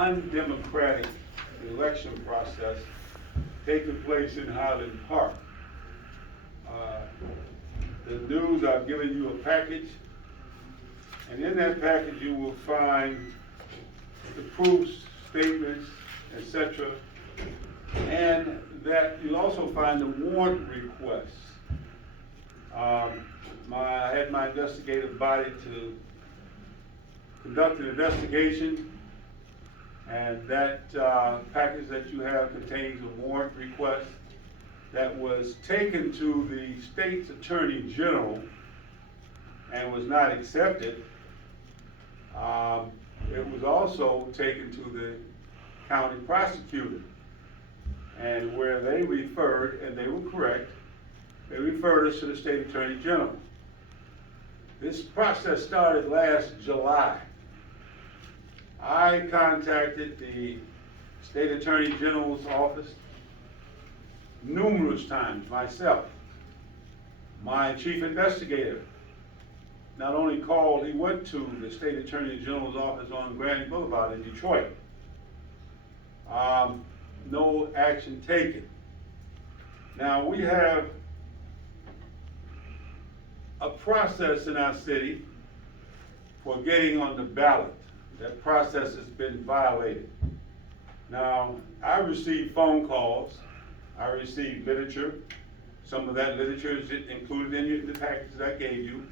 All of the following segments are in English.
undemocratic election process taking place in Highland Park. The news, I've given you a package, and in that package you will find the proofs, statements, etc. And that you'll also find the warrant requests. I had my investigative body to conduct an investigation, and that package that you have contains a warrant request that was taken to the state's attorney general and was not accepted. It was also taken to the county prosecutor, and where they referred, and they were correct, they referred us to the state attorney general. This process started last July. I contacted the state attorney general's office numerous times myself. My chief investigator not only called, he went to the state attorney general's office on Grand Boulevard in Detroit. No action taken. Now we have a process in our city for getting on the ballot. That process has been violated. Now, I received phone calls, I received literature. Some of that literature is included in the package I gave you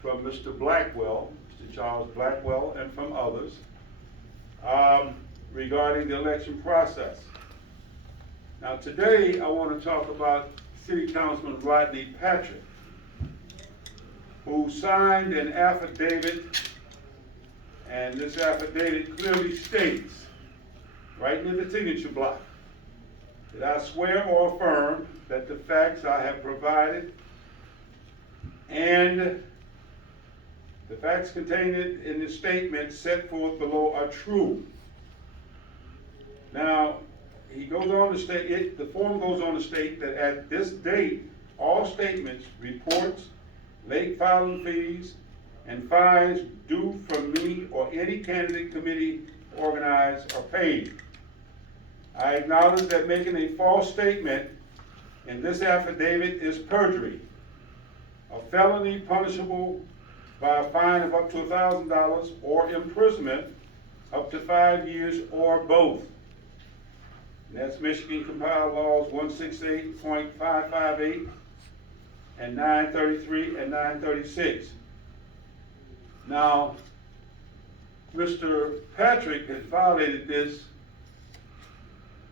from Mr. Blackwell, Mr. Charles Blackwell, and from others regarding the election process. Now today, I want to talk about City Councilman Rodney Patrick, who signed an affidavit, and this affidavit clearly states, right near the signature block, that I swear or affirm that the facts I have provided and the facts contained in the statement set forth below are true. Now, he goes on to state, the form goes on to state that at this date, all statements, reports, late filing fees, and fines due from me or any candidate committee organized are paid. I acknowledge that making a false statement in this affidavit is perjury, a felony punishable by a fine of up to $1,000 or imprisonment up to 5 years or both. And that's Michigan Compiled Laws 168.558 and 933 and 936. Now, Mr. Patrick has violated this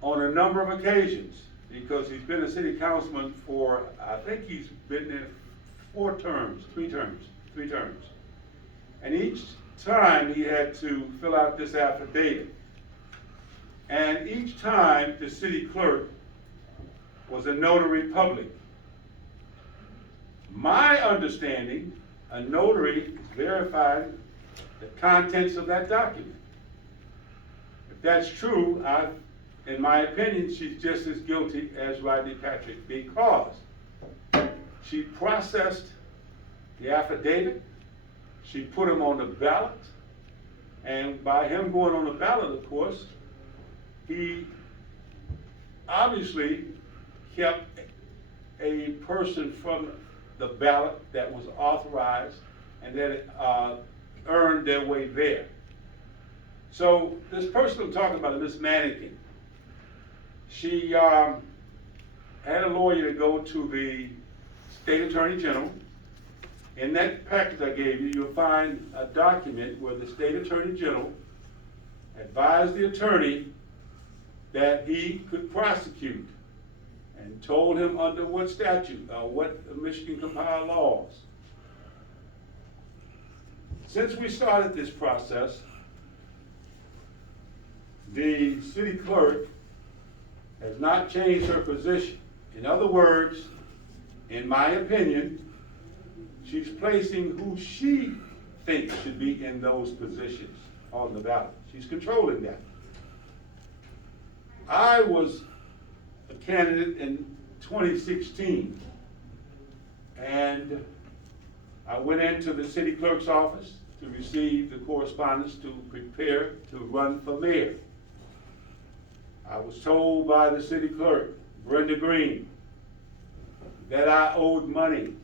on a number of occasions because he's been a city councilman for, I think he's been there 3 terms. And each time he had to fill out this affidavit. And each time the city clerk was a notary public. My understanding, a notary is verifying the contents of that document. If that's true, in my opinion, she's just as guilty as Rodney Patrick because she processed the affidavit, she put him on the ballot, and by him going on the ballot, of course, he obviously kept a person from the ballot that was authorized and that earned their way there. So this person I'm talking about, Miss Mannequin, she had a lawyer to go to the state attorney general. In that package I gave you, you'll find a document where the state attorney general advised the attorney that he could prosecute and told him under what statute, what Michigan Compiled Laws. Since we started this process, the city clerk has not changed her position. In other words, in my opinion, she's placing who she thinks should be in those positions on the ballot. She's controlling that. I was a candidate in 2016, and I went into the city clerk's office to receive the correspondence to prepare to run for mayor. I was told by the city clerk, Brenda Green, that I owed money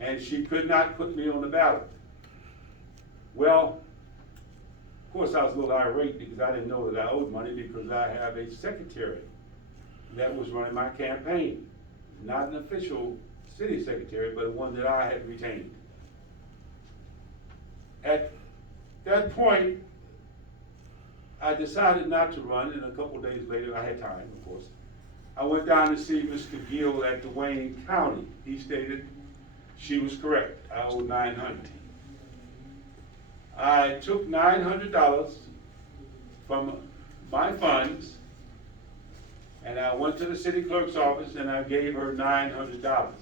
and she could not put me on the ballot. Well, of course I was a little irate because I didn't know that I owed money because I have a secretary that was running my campaign. Not an official city secretary, but one that I had retained. At that point, I decided not to run, and a couple days later, I had time, of course. I went down to see Mr. Gill at the Wayne County. He stated she was correct. I owed $900. I took $900 from my funds, and I went to the city clerk's office and I gave her $900.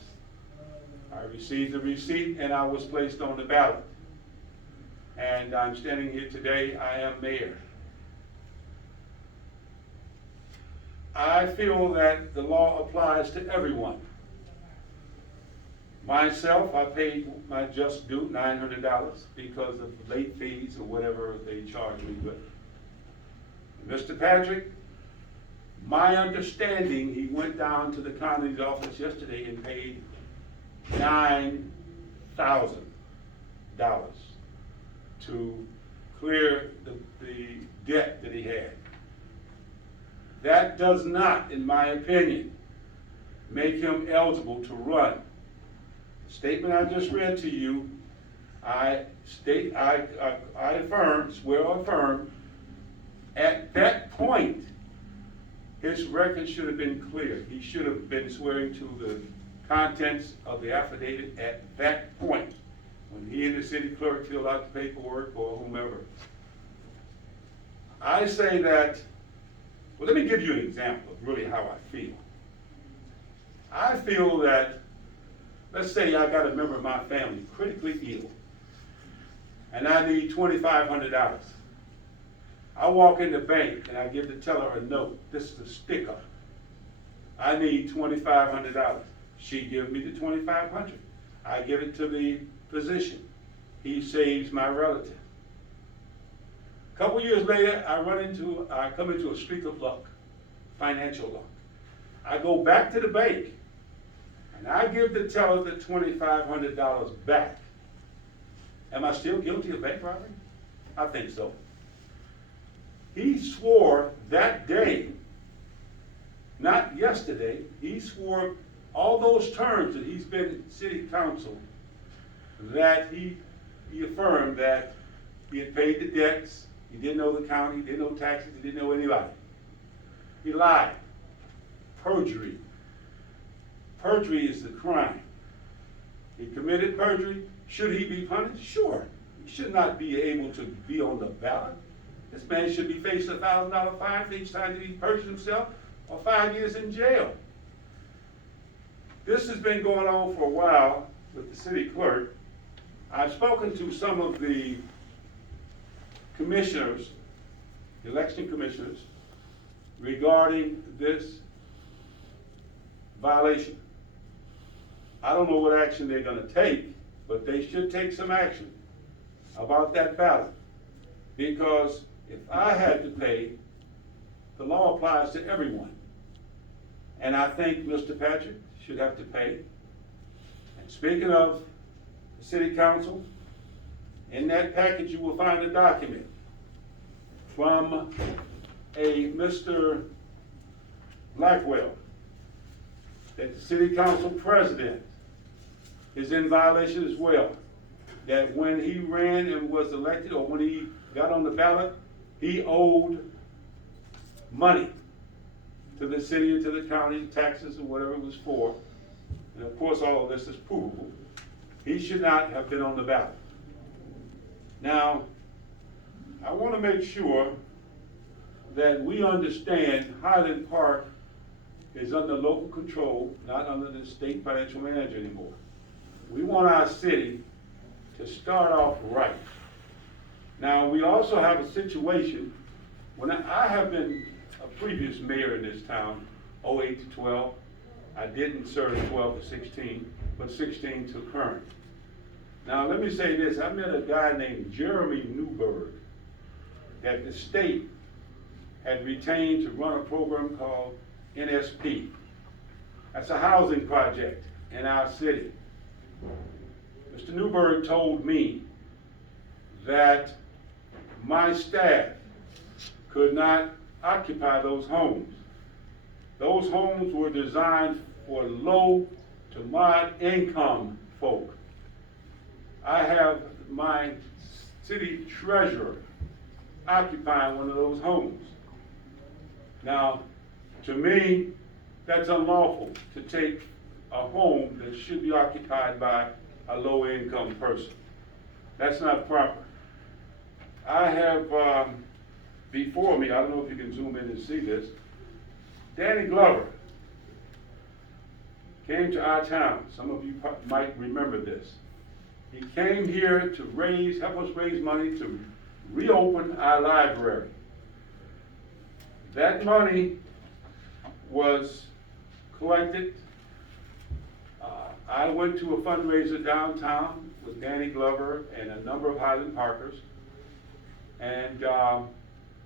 I received the receipt and I was placed on the ballot. And I'm standing here today, I am mayor. I feel that the law applies to everyone. Myself, I paid my just due, $900, because of late fees or whatever they charge me with. Mr. Patrick, my understanding, he went down to the county's office yesterday and paid $9,000 to clear the debt that he had. That does not, in my opinion, make him eligible to run. The statement I just read to you, I affirm, at that point, his record should have been clear. He should have been swearing to the contents of the affidavit at that point, when he and the city clerk filled out the paperwork or whomever. I say that, well, let me give you an example of really how I feel. I feel that, let's say I got a member of my family critically ill, and I need $2,500. I walk in the bank and I give the teller a note. This is a sticker. I need $2,500. She gives me the $2,500. I give it to the physician. He saves my relative. A couple years later, I come into a streak of luck, financial luck. I go back to the bank and I give the teller the $2,500 back. Am I still guilty of bank robbery? I think so. He swore that day, not yesterday, he swore all those terms that he's been in city council, that he affirmed that he had paid the debts, he didn't know the county, he didn't know taxes, he didn't know anybody. He lied. Perjury. Perjury is the crime. He committed perjury. Should he be punished? Sure. He should not be able to be on the ballot. This man should be facing a $1,000 fine each time that he perjured himself, or 5 years in jail. This has been going on for a while with the city clerk. I've spoken to some of the commissioners, election commissioners, regarding this violation. I don't know what action they're going to take, but they should take some action about that ballot. Because if I had to pay, the law applies to everyone. And I think Mr. Patrick should have to pay. And speaking of the city council, in that package you will find a document from a Mr. Blackwell, that the city council president is in violation as well. That when he ran and was elected, or when he got on the ballot, he owed money to the city and to the county, taxes or whatever it was for. And of course all of this is provable. He should not have been on the ballot. Now, I want to make sure that we understand Highland Park is under local control, not under the state financial manager anymore. We want our city to start off right. Now, we also have a situation, when I have been a previous mayor in this town, 08 to 12. I didn't serve 12 to 16, but 16 to current. Now, let me say this. I met a guy named Jeremy Newberg that the state had retained to run a program called NSP. That's a housing project in our city. Mr. Newberg told me that my staff could not occupy those homes. Those homes were designed for low to moderate income folk. I have my city treasurer occupying one of those homes. Now, to me, that's unlawful to take a home that should be occupied by a low-income person. That's not proper. I have before me, I don't know if you can zoom in and see this, Danny Glover came to our town. Some of you might remember this. He came here to help us raise money to reopen our library. That money was collected. I went to a fundraiser downtown with Danny Glover and a number of Highland Parkers. And there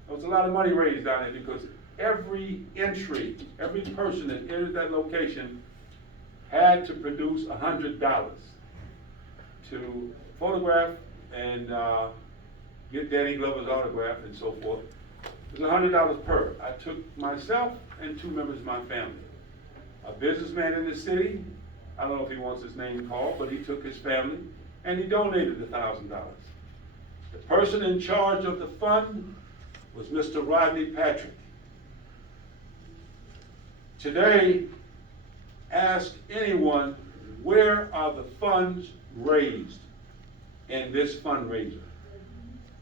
was a lot of money raised down there because every entry, every person that entered that location had to produce $100 to photograph and get Danny Glover's autograph and so forth. It was $100 per. I took myself and 2 members of my family. A businessman in the city, I don't know if he wants his name called, but he took his family and he donated $1,000. The person in charge of the fund was Mr. Rodney Patrick. Today, ask anyone, where are the funds raised in this fundraiser?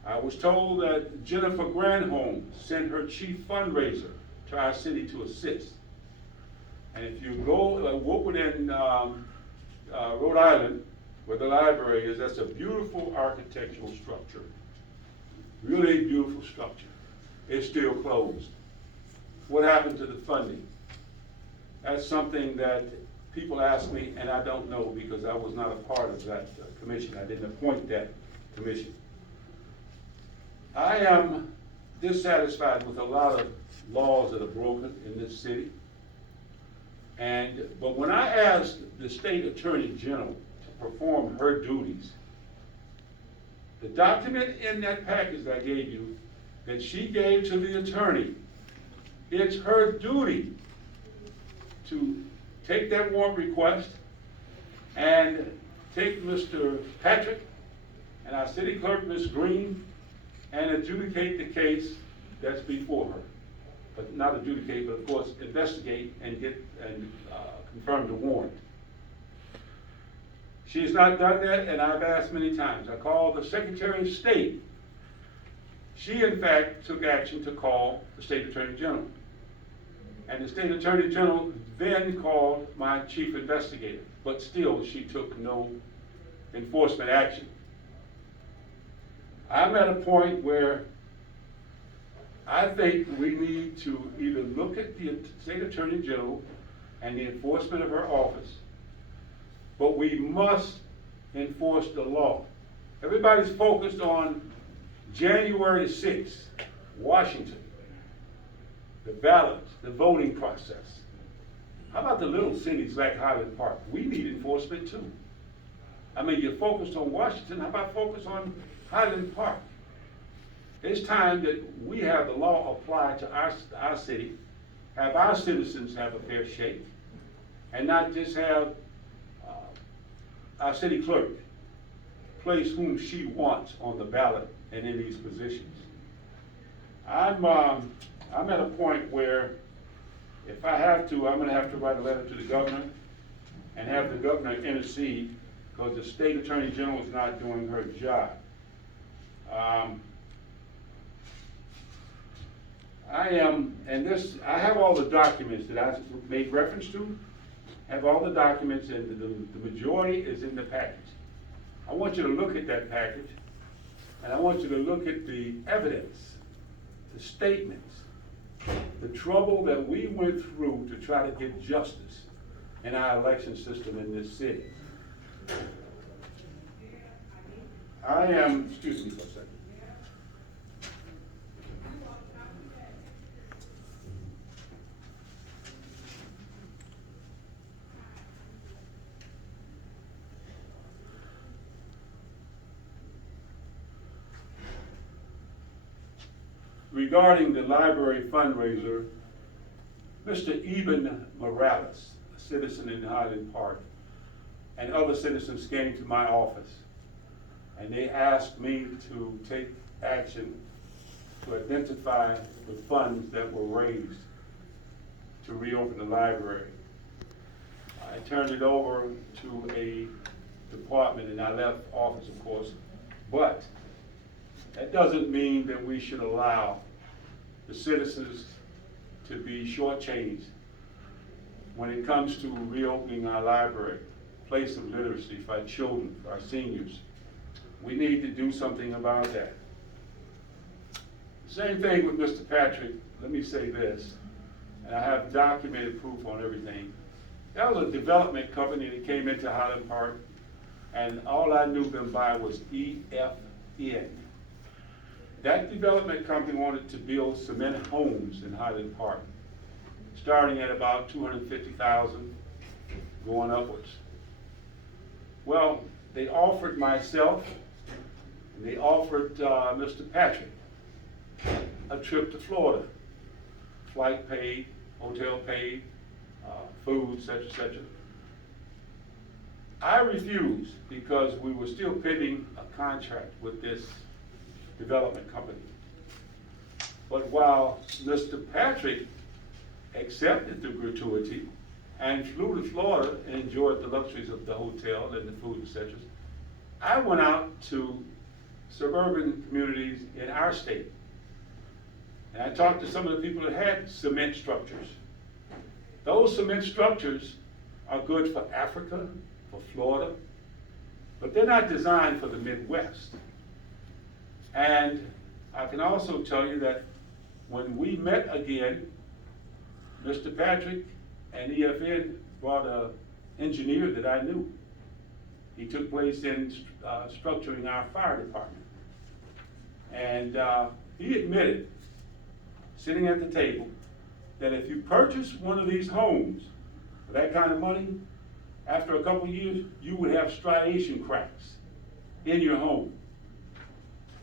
I was told that Jennifer Granholm sent her chief fundraiser to our city to assist. And if you go within Rhode Island, where the library is, that's a beautiful architectural structure. Really beautiful structure. It's still closed. What happened to the funding? That's something that people ask me, and I don't know because I was not a part of that commission. I didn't appoint that commission. I am dissatisfied with a lot of laws that are broken in this city. But when I asked the state attorney general to perform her duties, the document in that package that I gave you that she gave to the attorney, it's her duty to take that warrant request and take Mr. Patrick and our city clerk, Ms. Green, and adjudicate the case that's before her. But not adjudicate, but of course investigate and confirm the warrant. She's not done that, and I've asked many times. I called the Secretary of State. She, in fact, took action to call the State Attorney General. And the State Attorney General then called my chief investigator, but still she took no enforcement action. I'm at a point where I think we need to either look at the State Attorney General and the enforcement of her office, but we must enforce the law. Everybody's focused on January 6th, Washington, the ballots, the voting process. How about the little cities like Highland Park? We need enforcement too. I mean, you're focused on Washington, how about focus on Highland Park? It's time that we have the law applied to our city, have our citizens have a fair shake, and not just have our city clerk place whom she wants on the ballot and in these positions. I'm at a point where if I have to, I'm going to have to write a letter to the governor and have the governor intercede because the State Attorney General is not doing her job. I have all the documents that I made reference to, have all the documents, and the majority is in the package. I want you to look at that package, and I want you to look at the evidence, the statements, the trouble that we went through to try to get justice in our election system in this city. excuse me for a second. regarding the library fundraiser, Mr. Eben Morales, a citizen in Highland Park, and other citizens came to my office, and they asked me to take action to identify the funds that were raised to reopen the library. I turned it over to a department, and I left office, of course, but that doesn't mean that we should allow the citizens to be shortchanged when it comes to reopening our library, place of literacy for our children, for our seniors. We need to do something about that. Same thing with Mr. Patrick. Let me say this, and I have documented proof on everything. That was a development company that came into Highland Park, and all I knew them by was EFN. That development company wanted to build cement homes in Highland Park, starting at about $250,000, going upwards. Well, they offered myself, and they offered Mr. Patrick a trip to Florida, flight paid, hotel paid, food, etc., etc. I refused because we were still pending a contract with this development company. But while Mr. Patrick accepted the gratuity and flew to Florida and enjoyed the luxuries of the hotel and the food, etc., I went out to suburban communities in our state. And I talked to some of the people that had cement structures. Those cement structures are good for Africa, for Florida, but they're not designed for the Midwest. And I can also tell you that when we met again, Mr. Patrick and EFN brought an engineer that I knew. He took place in structuring our fire department. And he admitted, sitting at the table, that if you purchase one of these homes for that kind of money, after a couple of years, you would have striation cracks in your home.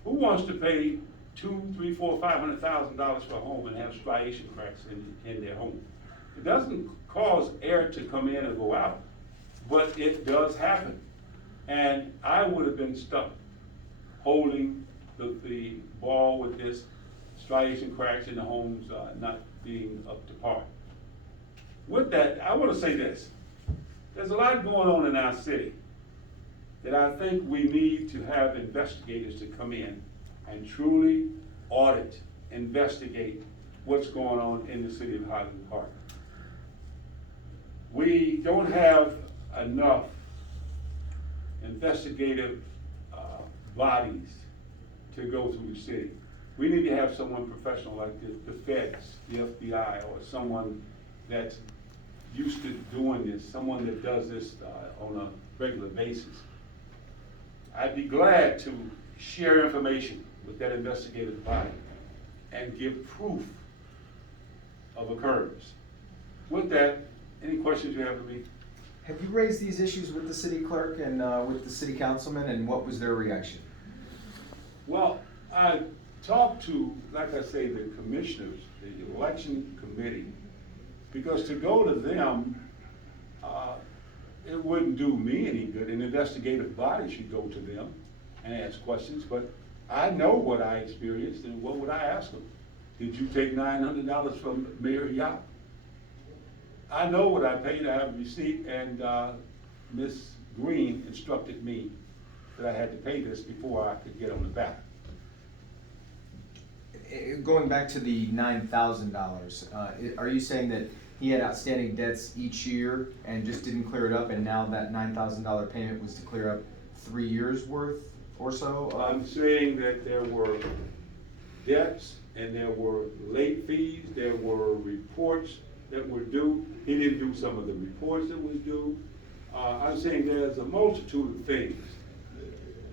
Who wants to pay $200,000, $300,000, $400,000, $500,000 for a home and have striation cracks in their home? It doesn't cause air to come in and go out, but it does happen. And I would have been stuck holding the ball with this striation cracks in the homes not being up to par. With that, I want to say this. There's a lot going on in our city that I think we need to have investigators to come in and truly audit, investigate what's going on in the city of Highland Park. We don't have enough investigative bodies to go through the city. We need to have someone professional like the feds, the FBI, or someone that's used to doing this, someone that does this on a regular basis. I'd be glad to share information with that investigative body and give proof of occurrence. With that, any questions you have for me? Have you raised these issues with the city clerk and with the city councilman, and what was their reaction? Well, I talked to, like I say, the commissioners, the election committee, because to go to them, it wouldn't do me any good. An investigative body should go to them and ask questions, but I know what I experienced, and what would I ask them? Did you take $900 from Mayor Yap? I know what I paid. I have a receipt, and Ms. Green instructed me that I had to pay this before I could get on the ballot. Going back to the $9,000, are you saying that he had outstanding debts each year and just didn't clear it up, and now that $9,000 payment was to clear up 3 years worth or so? I'm saying that there were debts and there were late fees, there were reports that were due. He didn't do some of the reports that were due. I'm saying there's a multitude of things,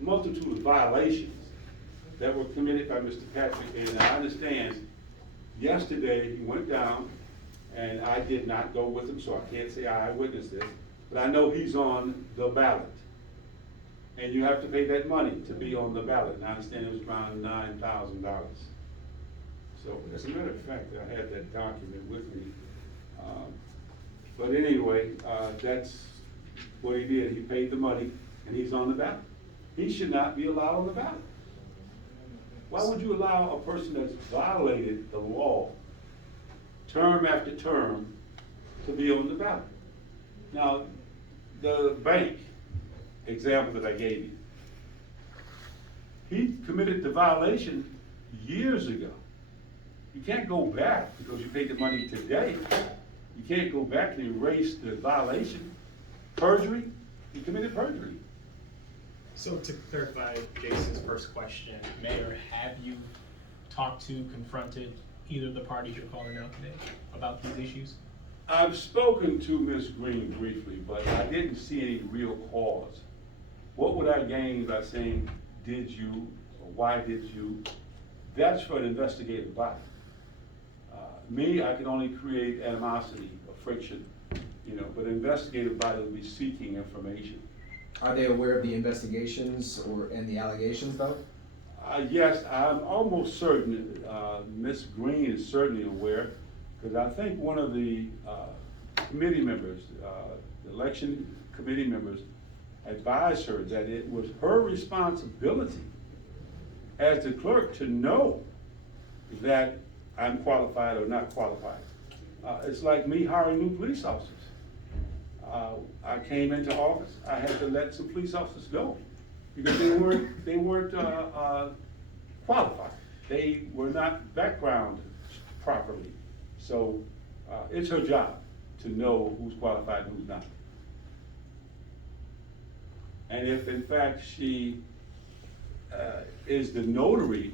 a multitude of violations that were committed by Mr. Patrick, and I understand yesterday he went down, and I did not go with him, so I can't say I witnessed this, but I know he's on the ballot. And you have to pay that money to be on the ballot, and I understand it was around $9,000. So, as a matter of fact, I had that document with me. But anyway, that's what he did. He paid the money and he's on the ballot. He should not be allowed on the ballot. Why would you allow a person that's violated the law term after term to be on the ballot? Now, the bank example that I gave you, he committed the violation years ago. You can't go back because you paid the money today. You can't go back and erase the violation. Perjury, he committed perjury. So to clarify Jason's first question, Mayor, have you talked to, confronted either of the parties you're calling out today about these issues? I've spoken to Ms. Green briefly, but I didn't see any real cause. What would I gain by saying, did you, or why did you? That's for an investigative body. Me, I can only create animosity or friction, but an investigative body will be seeking information. Are they aware of the investigations and the allegations though? Yes, I'm almost certain, Ms. Green is certainly aware, because I think one of the committee members, the election committee members, advised her that it was her responsibility as the clerk to know that I'm qualified or not qualified. It's like me hiring new police officers. I came into office, I had to let some police officers go because they weren't qualified. They were not backgrounded properly. So it's her job to know who's qualified and who's not. And if in fact she is the notary,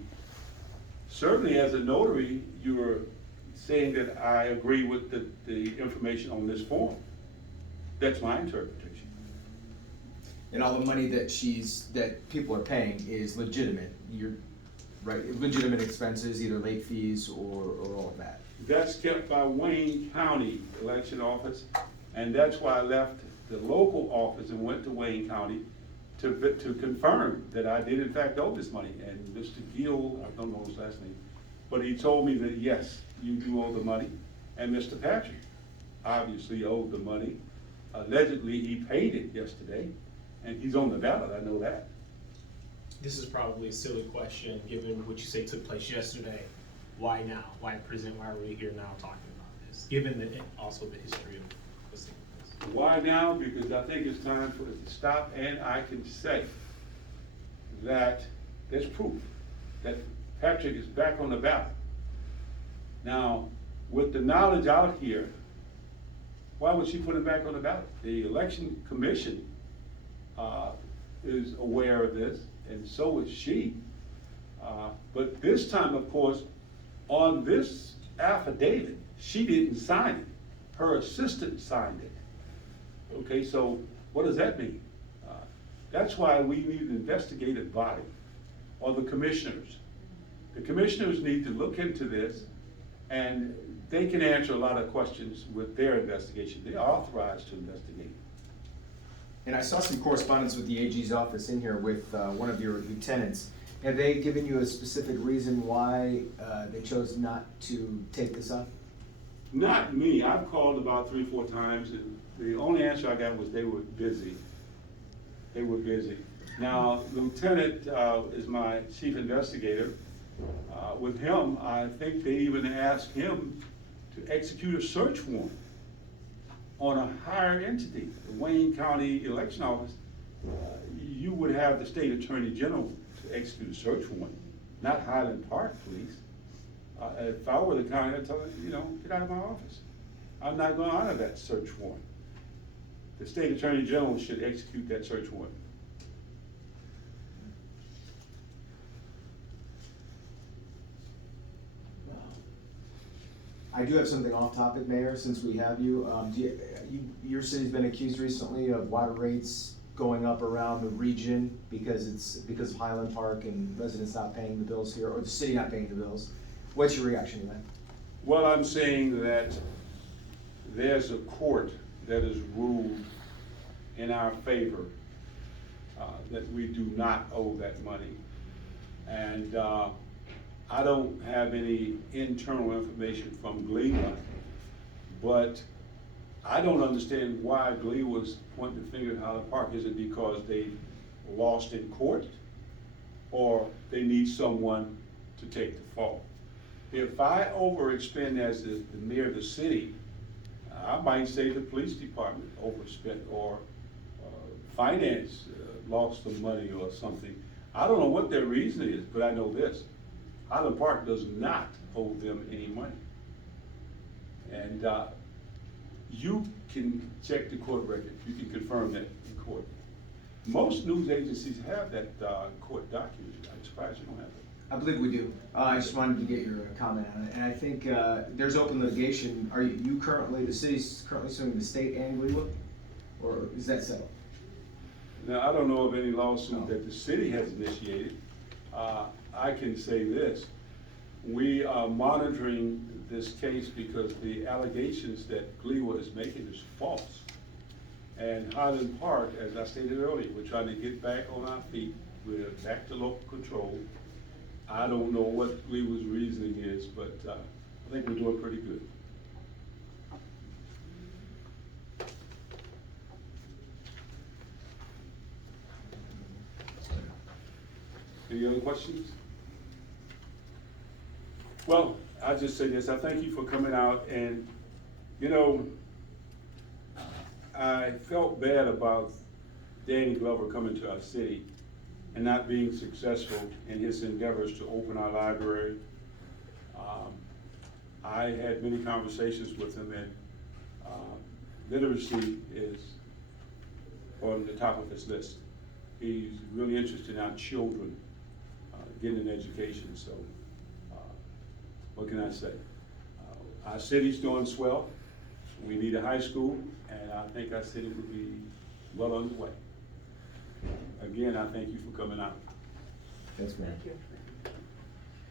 certainly as a notary, you're saying that I agree with the information on this form. That's my interpretation. And all the money that people are paying is legitimate, legitimate expenses, either late fees or all of that. That's kept by Wayne County Election Office, and that's why I left the local office and went to Wayne County to confirm that I did in fact owe this money. And Mr. Gill, I don't know his last name, but he told me that yes, you do owe the money, and Mr. Patrick obviously owed the money. Allegedly, he paid it yesterday, and he's on the ballot, I know that. This is probably a silly question, given what you say took place yesterday. Why now? Why present? Why are we here now talking about this? Given also the history of this. Why now? Because I think it's time for it to stop, and I can say that there's proof that Patrick is back on the ballot. Now, with the knowledge out here, why would she put him back on the ballot? The election commission is aware of this, and so is she. But this time, of course, on this affidavit, she didn't sign it. Her assistant signed it. Okay, so what does that mean? That's why we need an investigative body, or the commissioners. The commissioners need to look into this, and they can answer a lot of questions with their investigation. They're authorized to investigate. And I saw some correspondence with the AG's office in here with one of your lieutenants. Have they given you a specific reason why they chose not to take this up? Not me. I've called about 3 or 4 times, and the only answer I got was they were busy. They were busy. Now, Lieutenant is my chief investigator. With him, I think they even asked him to execute a search warrant on a higher entity, the Wayne County Election Office. You would have the state attorney general to execute a search warrant, not Highland Park Police. If I were the county, I'd tell them, get out of my office. I'm not going to honor that search warrant. The state attorney general should execute that search warrant. I do have something off topic, Mayor, since we have you. Your city's been accused recently of water rates going up around the region because of Highland Park and residents not paying the bills here, or the city not paying the bills. What's your reaction to that? Well, I'm saying that there's a court that has ruled in our favor that we do not owe that money. And I don't have any internal information from GLEWA, but I don't understand why GLEWA was pointing the finger at Highland Park. Is it because they lost in court? Or they need someone to take the fall? If I overexpend as the mayor of the city, I might say the police department overspent, or finance lost some money or something. I don't know what their reason is, but I know this: Highland Park does not owe them any money. And you can check the court record, you can confirm that in court. Most news agencies have that court document. I'm surprised you don't have it. I believe we do. I just wanted to get your comment on it, and I think there's open litigation. Are you currently, the city's currently suing the state and GLEWA, or is that settled? Now, I don't know of any lawsuit that the city has initiated. I can say this: we are monitoring this case because the allegations that GLEWA is making is false. And Highland Park, as I stated earlier, we're trying to get back on our feet. We're back to local control. I don't know what GLEWA's reasoning is, but I think we're doing pretty good. Any other questions? Well, I'll just say this: I thank you for coming out, and, you know, I felt bad about Danny Glover coming to our city and not being successful in his endeavors to open our library. I had many conversations with him, and literacy is on the top of his list. He's really interested in our children getting an education, so what can I say? Our city's doing swell. We need a high school, and I think our city would be well underway. Again, I thank you for coming out. Thanks, man. Thank you.